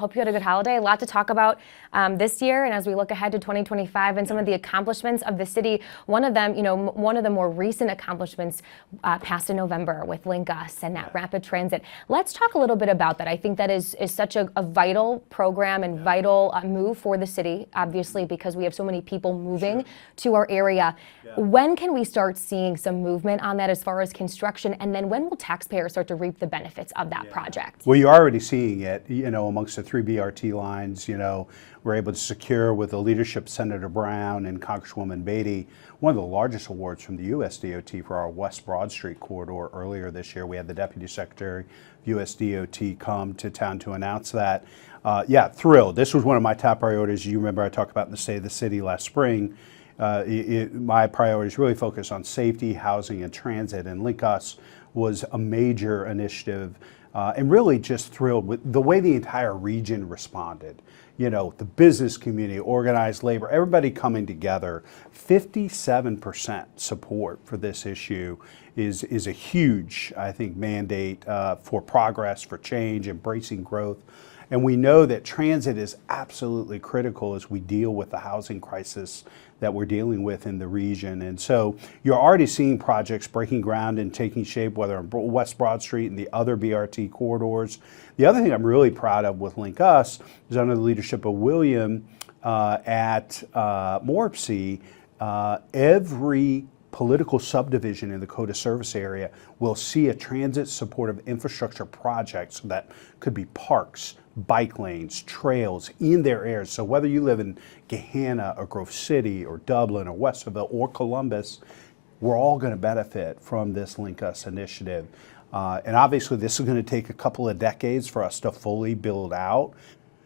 Hope you had a good holiday. A lot to talk about this year, and as we look ahead to 2025 and some of the accomplishments of the city, one of them, one of the more recent accomplishments passed in November with Link Us and that rapid transit. Let's talk a little bit about that. I think that is such a vital program and vital move for the city, obviously, because we have so many people moving to our area. When can we start seeing some movement on that as far as construction, and then when will taxpayers start to reap the benefits of that project? Well, you're already seeing it, amongst the 3 BRT lines. We're able to secure with the leadership of Senator Brown and Congresswoman Beatty one of the largest awards from the US DOT for our West Broad Street corridor earlier this year. We had the Deputy Secretary of US DOT come to town to announce that. Thrilled. This was one of my top priorities. You remember I talked about in the State of the City last spring. My priorities really focused on safety, housing, and transit, and Link Us was a major initiative. And really just thrilled with the way the entire region responded. The business community, organized labor, everybody coming together. 57% support for this issue is a huge, I think, mandate for progress, for change, embracing growth. And we know that transit is absolutely critical as we deal with the housing crisis that we're dealing with in the region. And so you're already seeing projects breaking ground and taking shape, whether on West Broad Street and the other BRT corridors. The other thing I'm really proud of with Link Us is under the leadership of William at Morpsey, every political subdivision in the Coda service area will see a transit supportive infrastructure project. So that could be parks, bike lanes, trails in their areas. So whether you live in Gahanna or Grove City or Dublin or Westerville or Columbus, we're all going to benefit from this Link Us initiative. And obviously this is going to take a couple of decades for us to fully build out.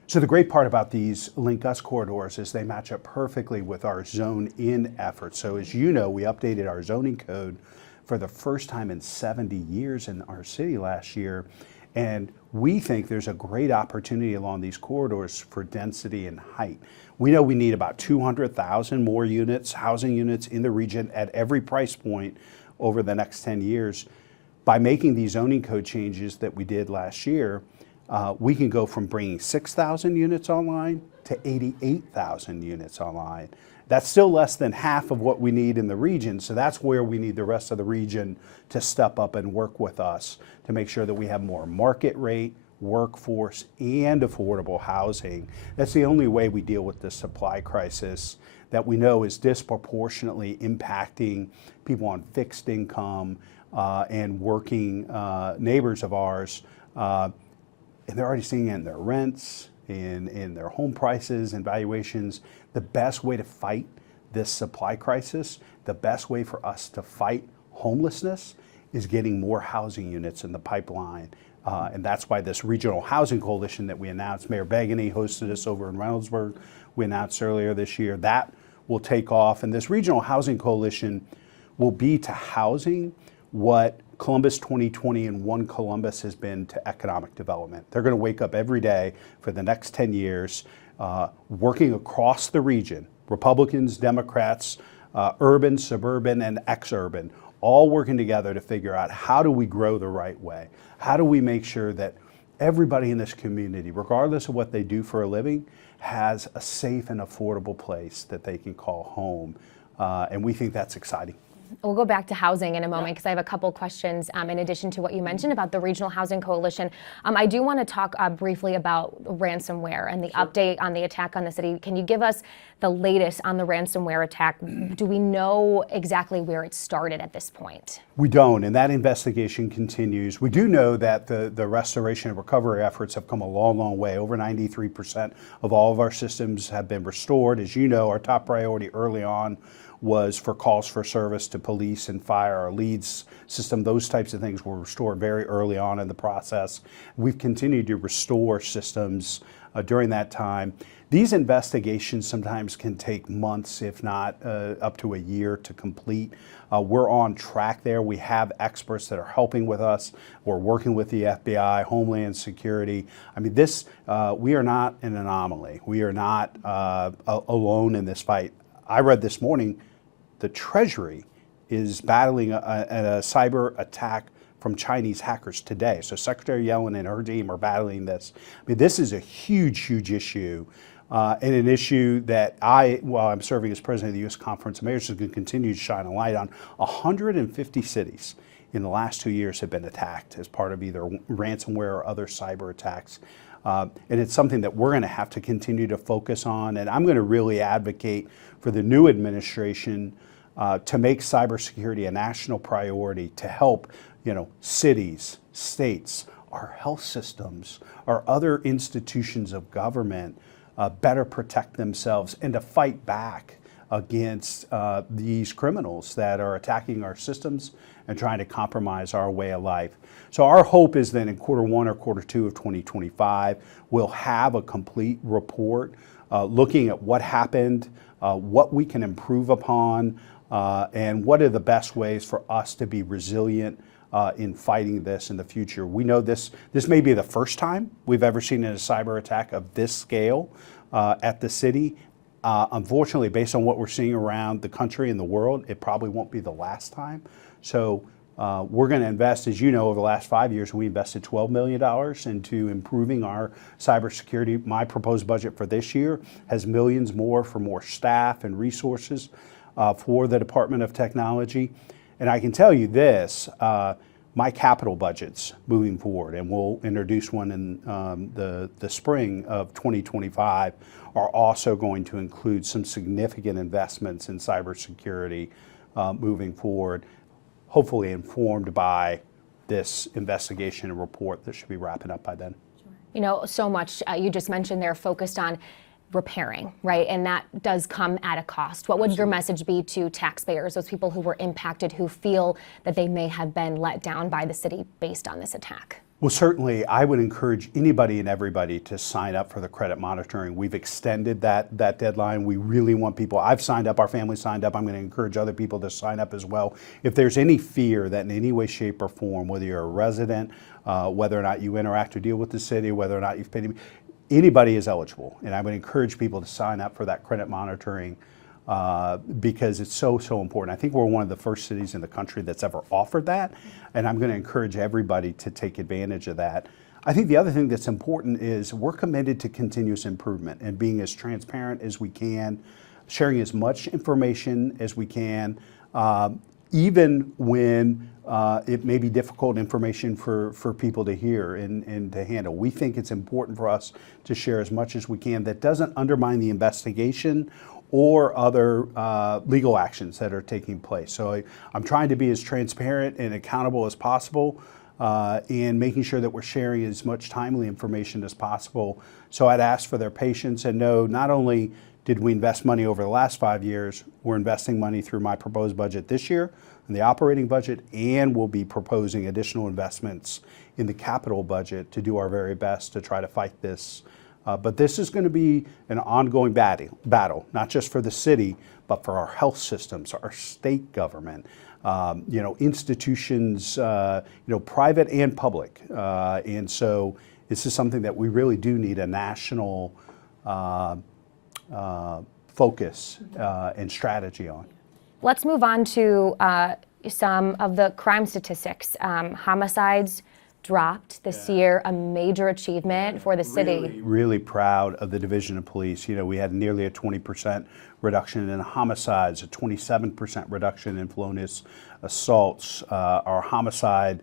So the great part about these Link Us corridors is they match up perfectly with our zone in effort. So as you know, we updated our zoning code for the first time in 70 years in our city last year. And we think there's a great opportunity along these corridors for density and height. We know we need about 200,000 more units, housing units in the region at every price point over the next 10 years. By making these zoning code changes that we did last year, we can go from bringing 6,000 units online to 88,000 units online. That's still less than half of what we need in the region, so that's where we need the rest of the region to step up and work with us to make sure that we have more market rate, workforce, and affordable housing. That's the only way we deal with this supply crisis that we know is disproportionately impacting people on fixed income and working neighbors of ours. And they're already seeing it in their rents, in their home prices and valuations. The best way to fight this supply crisis, the best way for us to fight homelessness is getting more housing units in the pipeline. And that's why this regional housing coalition that we announced, Mayor Begany hosted us over in Reynoldsburg, we announced earlier this year, that will take off. And this regional housing coalition will be to housing what Columbus 2020 and One Columbus has been to economic development. They're going to wake up every day for the next 10 years working across the region, Republicans, Democrats, urban, suburban, and ex-urban, all working together to figure out how do we grow the right way? How do we make sure that everybody in this community, regardless of what they do for a living, has a safe and affordable place that they can call home? And we think that's exciting. We'll go back to housing in a moment because I have a couple questions in addition to what you mentioned about the Regional Housing Coalition. I do want to talk briefly about ransomware and the update on the attack on the city. Can you give us the latest on the ransomware attack? Do we know exactly where it started at this point? We don't, and that investigation continues. We do know that the restoration and recovery efforts have come a long, long way. Over 93% of all of our systems have been restored. As you know, our top priority early on was for calls for service to police and fire. Our leads system, those types of things were restored very early on in the process. We've continued to restore systems during that time. These investigations sometimes can take months, if not up to a year to complete. We're on track there. We have experts that are helping with us. We're working with the FBI, Homeland Security. I mean, we are not an anomaly. We are not alone in this fight. I read this morning the Treasury is battling a cyber attack from Chinese hackers today. So Secretary Yellen and her team are battling this. I mean, this is a huge, huge issue. And an issue that while I'm serving as president of the U.S. Conference of Mayors, is going to continue to shine a light on. 150 cities in the last 2 years have been attacked as part of either ransomware or other cyber attacks. And it's something that we're going to have to continue to focus on. And I'm going to really advocate for the new administration to make cybersecurity a national priority to help, cities, states, our health systems, our other institutions of government better protect themselves and to fight back against these criminals that are attacking our systems and trying to compromise our way of life. So our hope is that in Q1 or Q2 of 2025, we'll have a complete report looking at what happened, what we can improve upon, and what are the best ways for us to be resilient in fighting this in the future. We know this may be the first time we've ever seen a cyber attack of this scale at the city. Unfortunately, based on what we're seeing around the country and the world, it probably won't be the last time. So we're going to invest, as you know, over the last 5 years, we invested $12 million into improving our cybersecurity. My proposed budget for this year has millions more for more staff and resources for the Department of Technology. And I can tell you this, my capital budgets moving forward, and we'll introduce one in the spring of 2025, are also going to include some significant investments in cybersecurity moving forward, hopefully informed by this investigation and report that should be wrapping up by then. So much you just mentioned there focused on repairing, right? And that does come at a cost. What would your message be to taxpayers, those people who were impacted, who feel that they may have been let down by the city based on this attack? Well, certainly, I would encourage anybody and everybody to sign up for the credit monitoring. We've extended that deadline. We really want people. I've signed up. Our family signed up. I'm going to encourage other people to sign up as well. If there's any fear that in any way, shape, or form, whether you're a resident, whether or not you interact or deal with the city, whether or not you've paid, anybody is eligible. And I would encourage people to sign up for that credit monitoring because it's so important. I think we're one of the first cities in the country that's ever offered that, and I'm going to encourage everybody to take advantage of that. I think the other thing that's important is we're committed to continuous improvement and being as transparent as we can, sharing as much information as we can, even when it may be difficult information for people to hear and to handle. We think it's important for us to share as much as we can that doesn't undermine the investigation or other legal actions that are taking place. So I'm trying to be as transparent and accountable as possible and making sure that we're sharing as much timely information as possible. So I'd ask for their patience and know not only did we invest money over the last 5 years, we're investing money through my proposed budget this year in the operating budget, and we'll be proposing additional investments in the capital budget to do our very best to try to fight this. But this is going to be an ongoing battle, not just for the city, but for our health systems, our state government, institutions, private and public. And so this is something that we really do need a national focus and strategy on. Let's move on to some of the crime statistics. Homicides dropped this year, a major achievement for the city. Really proud of the Division of Police. We had nearly a 20% reduction in homicides, a 27% reduction in felonious assaults. Our homicide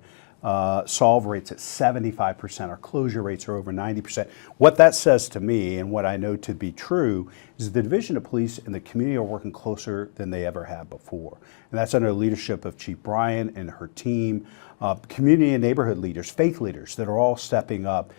solve rates at 75%. Our closure rates are over 90%. What that says to me, and what I know to be true, is the Division of Police and the community are working closer than they ever have before. And that's under the leadership of Chief Bryan and her team, community and neighborhood leaders, faith leaders that are all stepping up.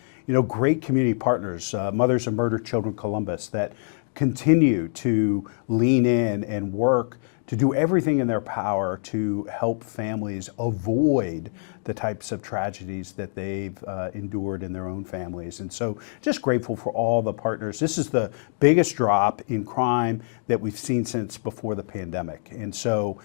Great community partners, Mothers of Murdered Children Columbus, that continue to lean in and work to do everything in their power to help families avoid the types of tragedies that they've endured in their own families. And so just grateful for all the partners. This is the biggest drop in crime that we've seen since before the pandemic. And so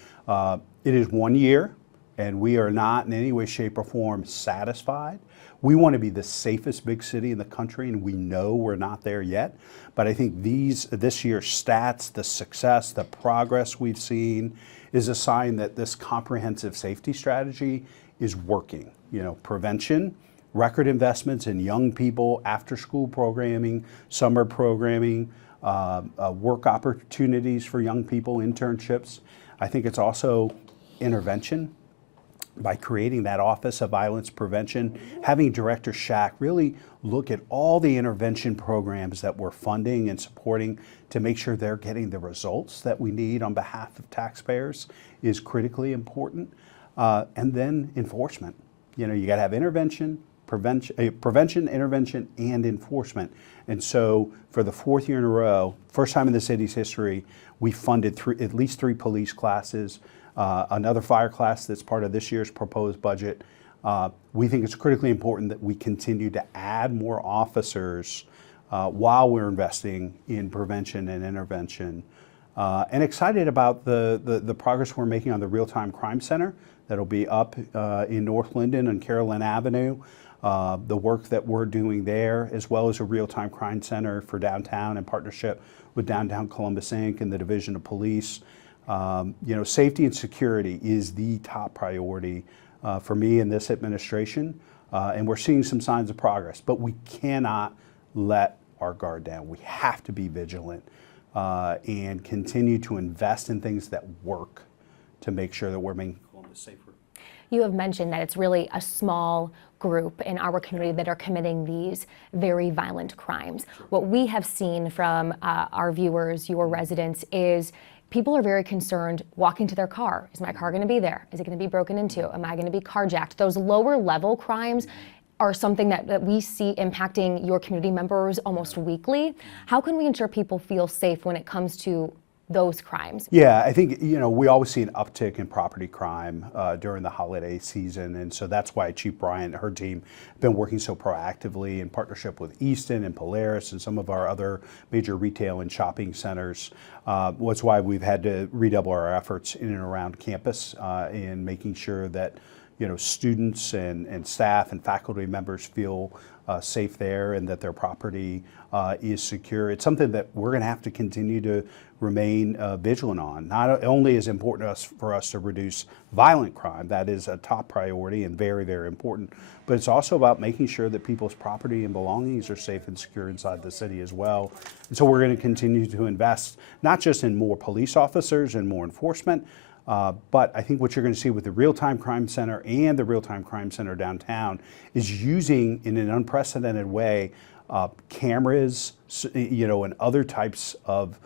it is 1 year, and we are not in any way, shape, or form satisfied. We want to be the safest big city in the country, and we know we're not there yet. But I think this year's stats, the success, the progress we've seen is a sign that this comprehensive safety strategy is working. You know, prevention, record investments in young people, after-school programming, summer programming, work opportunities for young people, internships. I think it's also intervention by creating that Office of Violence Prevention, having Director Shack really look at all the intervention programs that we're funding and supporting to make sure they're getting the results that we need on behalf of taxpayers is critically important. And then enforcement. You know, you got to have intervention, prevention, intervention, and enforcement. And so for the fourth year in a row, first time in the city's history, we funded at least 3 police classes, another fire class that's part of this year's proposed budget. We think it's critically important that we continue to add more officers while we're investing in prevention and intervention. And excited about the progress we're making on the Real-Time Crime Center that'll be up in North Linden and Carolyn Avenue. The work that we're doing there, as well as a real-time crime center for downtown in partnership with Downtown Columbus Inc. and the Division of Police. You know, safety and security is the top priority for me in this administration, and we're seeing some signs of progress, but we cannot let our guard down. We have to be vigilant and continue to invest in things that work to make sure that we're making Columbus safer. You have mentioned that it's really a small group in our community that are committing these very violent crimes. Sure. What we have seen from our viewers, your residents, is people are very concerned walking to their car. Is my car going to be there? Is it going to be broken into? Am I going to be carjacked? Those lower level crimes are something that we see impacting your community members almost weekly. How can we ensure people feel safe when it comes to those crimes? Yeah, I think, you know, we always see an uptick in property crime during the holiday season, and so that's why Chief Bryant and her team have been working so proactively in partnership with Easton and Polaris and some of our other major retail and shopping centers. That's why we've had to redouble our efforts in and around campus in making sure that, you know, students and staff and faculty members feel safe there and that their property is secure. It's something that we're going to have to continue to remain vigilant on. Not only is it important for us to reduce violent crime, that is a top priority and very, very important, but it's also about making sure that people's property and belongings are safe and secure inside the city as well. And so we're going to continue to invest not just in more police officers and more enforcement, but I think what you're going to see with the Real-Time Crime Center and the Real-Time Crime Center downtown is using, in an unprecedented way, cameras, you know, and other types of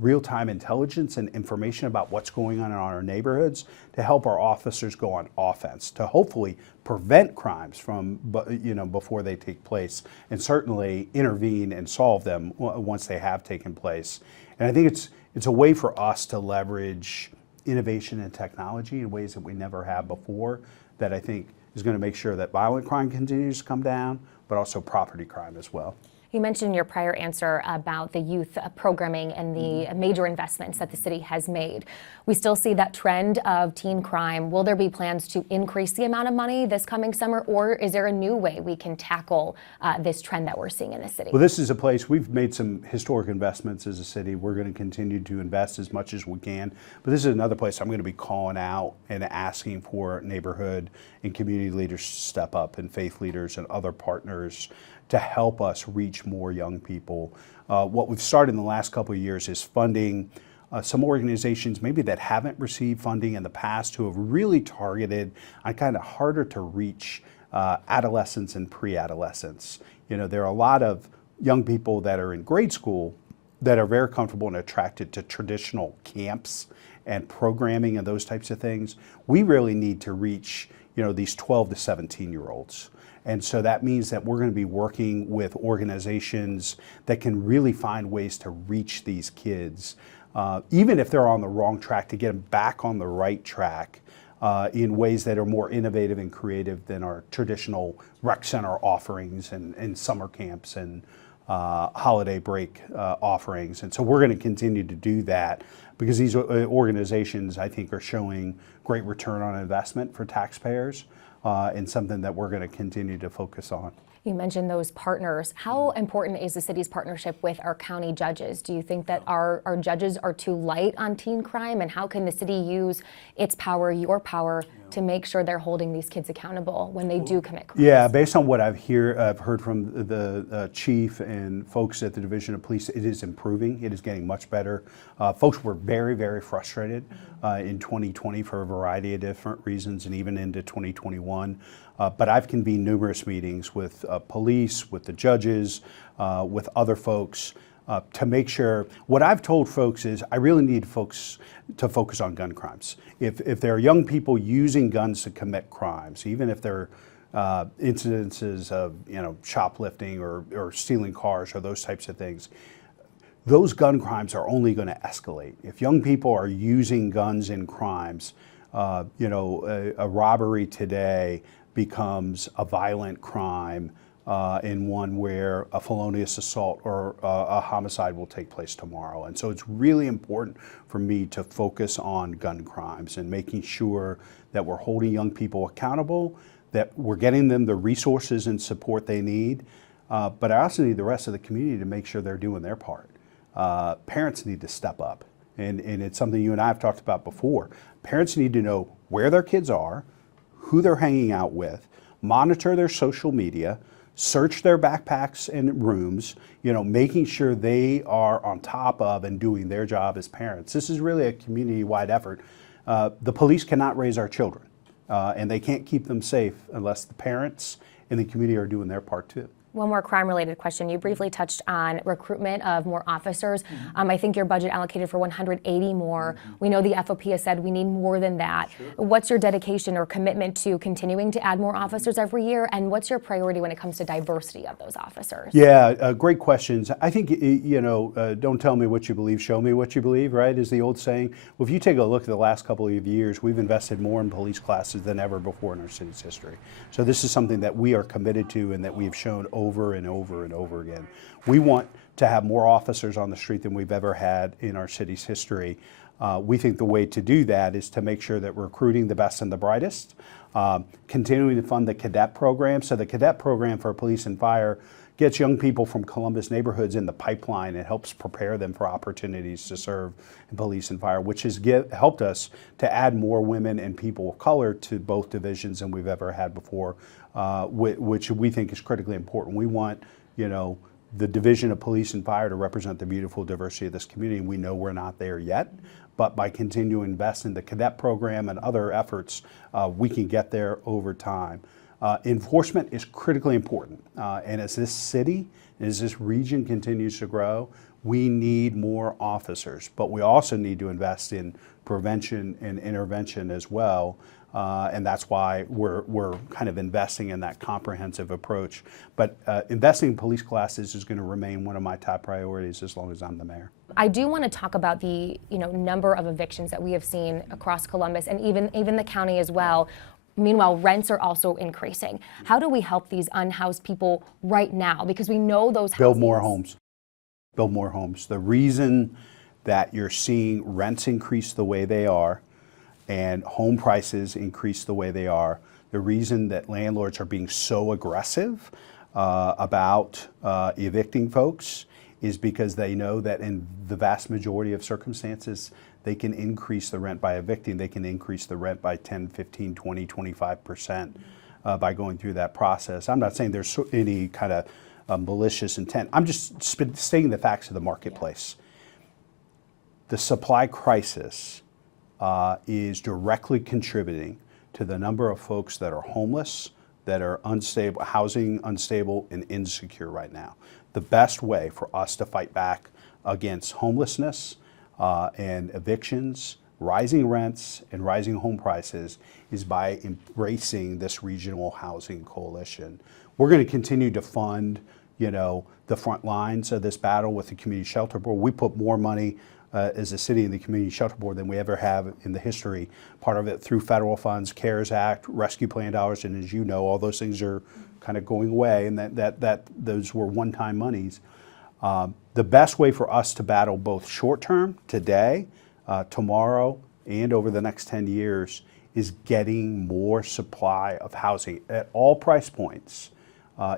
real-time intelligence and information about what's going on in our neighborhoods to help our officers go on offense, to hopefully prevent crimes from, you know, before they take place, and certainly intervene and solve them once they have taken place. And I think it's a way for us to leverage innovation and technology in ways that we never have before, that I think is going to make sure that violent crime continues to come down, but also property crime as well. You mentioned in your prior answer about the youth programming and the major investments that the city has made. We still see that trend of teen crime. Will there be plans to increase the amount of money this coming summer, or is there a new way we can tackle this trend that we're seeing in the city? Well, this is a place we've made some historic investments as a city. We're going to continue to invest as much as we can, but this is another place I'm going to be calling out and asking for neighborhood and community leaders to step up, and faith leaders and other partners to help us reach more young people. What we've started in the last couple of years is funding some organizations maybe that haven't received funding in the past, who have really targeted on kind of harder to reach adolescents and pre-adolescents. You know, there are a lot of young people that are in grade school that are very comfortable and attracted to traditional camps and programming and those types of things. We really need to reach, you know, these 12 to 17-year-olds. And so that means that we're going to be working with organizations that can really find ways to reach these kids, even if they're on the wrong track, to get them back on the right track in ways that are more innovative and creative than our traditional rec center offerings and summer camps and holiday break offerings. And so we're going to continue to do that because these organizations, I think, are showing great return on investment for taxpayers. And something that we're going to continue to focus on. You mentioned those partners. How important is the city's partnership with our county judges? Do you think that our judges are too light on teen crime? And how can the city use its power, your power, to make sure they're holding these kids accountable when they do commit crimes? Yeah, based on what I've heard from the chief and folks at the Division of Police, it is improving. It is getting much better. Folks were very, very frustrated in 2020 for a variety of different reasons, and even into 2021. But I've convened numerous meetings with police, with the judges, with other folks, to make sure. What I've told folks is I really need folks to focus on gun crimes. If there are young people using guns to commit crimes, even if they're incidences of shoplifting or stealing cars or those types of things, those gun crimes are only going to escalate. If young people are using guns in crimes, a robbery today becomes a violent crime, in one where a felonious assault or a homicide will take place tomorrow. And so it's really important for me to focus on gun crimes and making sure that we're holding young people accountable, that we're getting them the resources and support they need. But I also need the rest of the community to make sure they're doing their part. Parents need to step up. And it's something you and I have talked about before. Parents need to know where their kids are, who they're hanging out with, monitor their social media, search their backpacks and rooms, making sure they are on top of and doing their job as parents. This is really a community-wide effort. The police cannot raise our children, and they can't keep them safe unless the parents and the community are doing their part too. One more crime-related question. You briefly touched on recruitment of more officers. I think your budget allocated for 180 more. We know the FOP has said we need more than that. Sure. What's your dedication or commitment to continuing to add more officers every year? And what's your priority when it comes to diversity of those officers? Yeah, great questions. I think, don't tell me what you believe, show me what you believe, right, is the old saying. Well, if you take a look at the last couple of years, we've invested more in police classes than ever before in our city's history. So this is something that we are committed to and that we've shown over and over and over again. We want to have more officers on the street than we've ever had in our city's history. We think the way to do that is to make sure that we're recruiting the best and the brightest, continuing to fund the cadet program. So the cadet program for police and fire gets young people from Columbus neighborhoods in the pipeline and helps prepare them for opportunities to serve in police and fire, which has helped us to add more women and people of color to both divisions than we've ever had before, which we think is critically important. We want, the Division of Police and Fire to represent the beautiful diversity of this community, and we know we're not there yet. But by continuing to invest in the cadet program and other efforts, we can get there over time. Enforcement is critically important, and as this city, as this region continues to grow, we need more officers, but we also need to invest in prevention and intervention as well, and that's why we're kind of investing in that comprehensive approach. But investing in police classes is going to remain one of my top priorities as long as I'm the mayor. I do want to talk about the number of evictions that we have seen across Columbus and even the county as well. Meanwhile, rents are also increasing. How do we help these unhoused people right now? Because we know those Build more homes. Build more homes. The reason that you're seeing rents increase the way they are and home prices increase the way they are, the reason that landlords are being so aggressive about evicting folks is because they know that in the vast majority of circumstances, they can increase the rent by evicting. They can increase the rent by 10, 15, 20, 25% by going through that process. I'm not saying there's any kind of malicious intent. I'm just stating the facts of the marketplace. The supply crisis is directly contributing to the number of folks that are homeless, that are unstable, housing unstable and insecure right now. The best way for us to fight back against homelessness and evictions, rising rents, and rising home prices is by embracing this regional housing coalition. We're going to continue to fund, the front lines of this battle with the Community Shelter Board. We put more money as a city in the Community Shelter Board than we ever have in the history. Part of it through federal funds, CARES Act, rescue plan dollars, and as you know, all those things are kind of going away, and that those were one-time monies. The best way for us to battle both short-term, today, tomorrow, and over the next 10 years is getting more supply of housing at all price points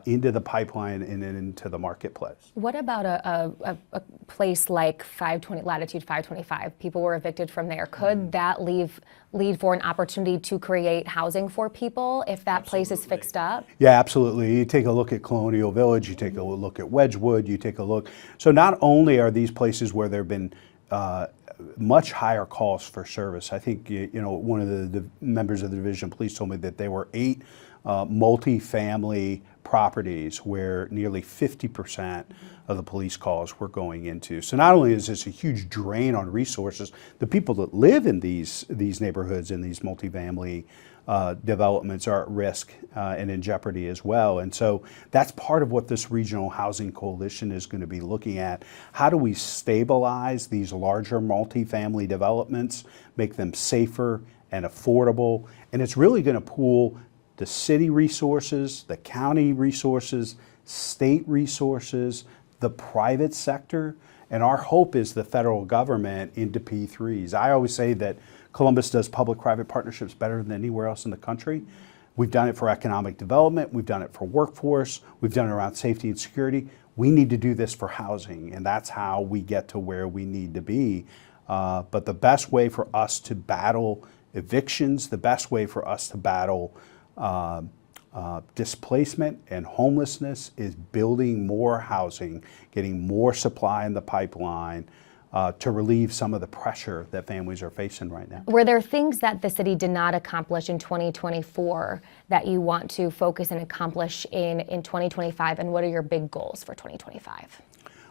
into the pipeline and into the marketplace. What about a place like latitude 525? People were evicted from there. Could that lead for an opportunity to create housing for people if that place is fixed up? Yeah, absolutely. You take a look at Colonial Village, you take a look at Wedgwood, you take a look. So not only are these places where there have been much higher costs for service. I think, one of the members of the Division of Police told me that there were 8 multifamily properties where nearly 50% of the police calls were going into. So not only is this a huge drain on resources, the people that live in these neighborhoods and these multifamily developments are at risk and in jeopardy as well. And so that's part of what this regional housing coalition is going to be looking at. How do we stabilize these larger multifamily developments, make them safer and affordable? And it's really going to pool the city resources, the county resources, state resources, the private sector, and our hope is the federal government into P3s. I always say that Columbus does public-private partnerships better than anywhere else in the country. We've done it for economic development, we've done it for workforce, we've done it around safety and security. We need to do this for housing, and that's how we get to where we need to be. But the best way for us to battle evictions, the best way for us to battle displacement and homelessness is building more housing, getting more supply in the pipeline to relieve some of the pressure that families are facing right now. Were there things that the city did not accomplish in 2024 that you want to focus and accomplish in 2025, and what are your big goals for 2025?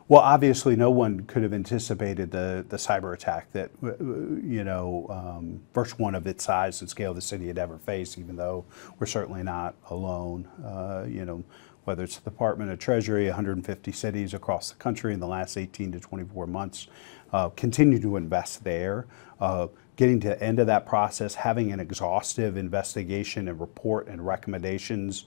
Well, obviously, no one could have anticipated the cyber attack that, first one of its size and scale the city had ever faced, even though we're certainly not alone. Whether it's the Department of Treasury, 150 cities across the country in the last 18 to 24 months, continue to invest there. Getting to the end of that process, having an exhaustive investigation and report and recommendations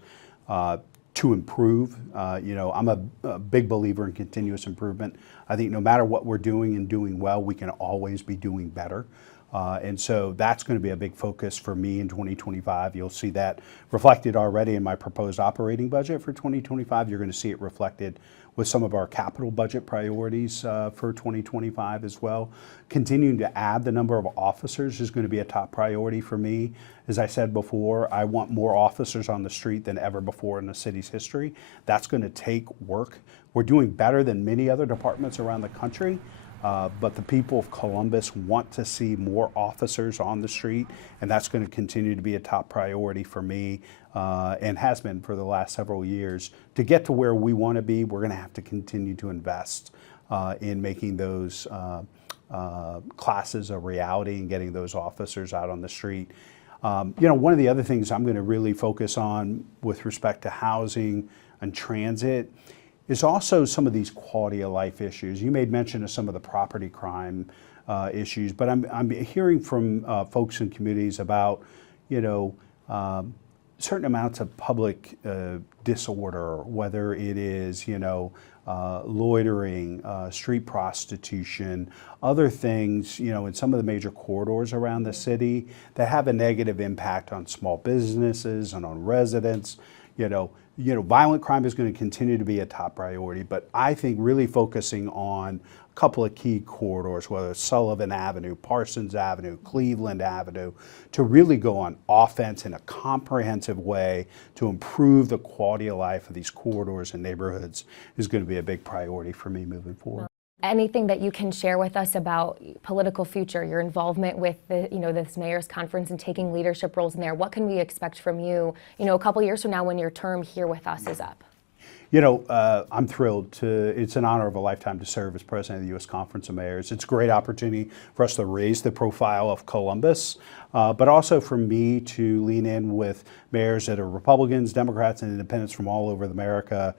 to improve. I'm a big believer in continuous improvement. I think no matter what we're doing and doing well, we can always be doing better. And so that's going to be a big focus for me in 2025. You'll see that reflected already in my proposed operating budget for 2025. You're going to see it reflected with some of our capital budget priorities for 2025 as well. Continuing to add the number of officers is going to be a top priority for me. As I said before, I want more officers on the street than ever before in the city's history. That's going to take work. We're doing better than many other departments around the country. But the people of Columbus want to see more officers on the street, and that's going to continue to be a top priority for me and has been for the last several years. To get to where we want to be, we're going to have to continue to invest in making those classes a reality and getting those officers out on the street. One of the other things I'm going to really focus on with respect to housing and transit is also some of these quality of life issues. You made mention of some of the property crime issues, but I'm hearing from folks in communities about, certain amounts of public disorder, whether it is, loitering, street prostitution, other things, in some of the major corridors around the city that have a negative impact on small businesses and on residents. Violent crime is going to continue to be a top priority, but I think really focusing on a couple of key corridors, whether it's Sullivan Avenue, Parsons Avenue, Cleveland Avenue, to really go on offense in a comprehensive way to improve the quality of life of these corridors and neighborhoods is going to be a big priority for me moving forward. Anything that you can share with us about political future, your involvement with this mayor's conference and taking leadership roles in there? What can we expect from you, a couple years from now when your term here with us is up? I'm thrilled it's an honor of a lifetime to serve as president of the U.S. Conference of Mayors. It's a great opportunity for us to raise the profile of Columbus, but also for me to lean in with mayors that are Republicans, Democrats, and independents from all over America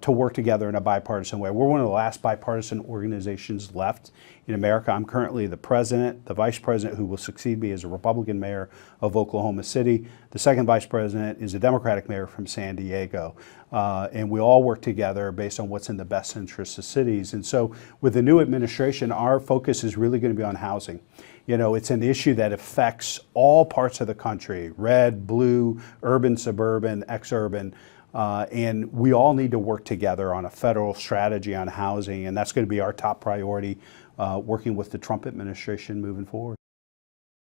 to work together in a bipartisan way. We're one of the last bipartisan organizations left in America. I'm currently the president, the vice president who will succeed me as a Republican mayor of Oklahoma City. The second vice president is a Democratic mayor from San Diego. And we all work together based on what's in the best interests of cities. And so with the new administration, our focus is really going to be on housing. It's an issue that affects all parts of the country, red, blue, urban, suburban, exurban. And we all need to work together on a federal strategy on housing, and that's going to be our top priority, working with the Trump administration moving forward.